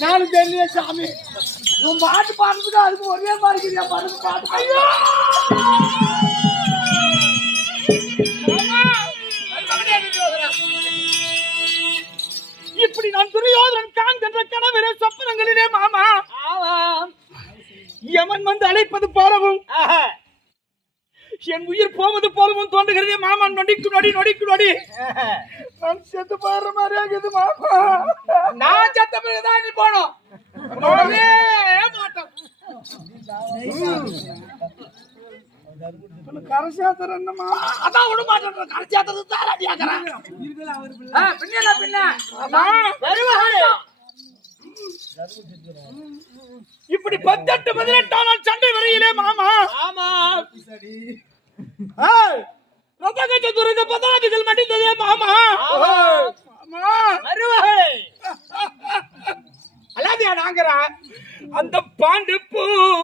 நானும் தெரியல சாமி உன் பாட்டு பாடுறதுக்கு அதுக்கு ஒரே மாதிரி பாட்டு. ஐயோ இப்படி நான் துரியோதனன் காண்கின்ற கனவிலே சொப்பனங்களிலே மாமா யமன் வந்து அழைப்பது போலவும் என் உயிர் போவது போலவும் தோன்றுகிறதே மாமா. நொடிக்கு நொடி நொடிக்கு நொடி நான் செத்து போற மாதிரி ஆகுது மாமா. நான் செத்த பிறகுதான் நீ போனோம் மாட்டோம். கரசாத்தர் என்னமா அதான் விட மாட்டேன். கரசாத்தது தான் அடியாக்குறேன். இப்படி 18 18 நாள்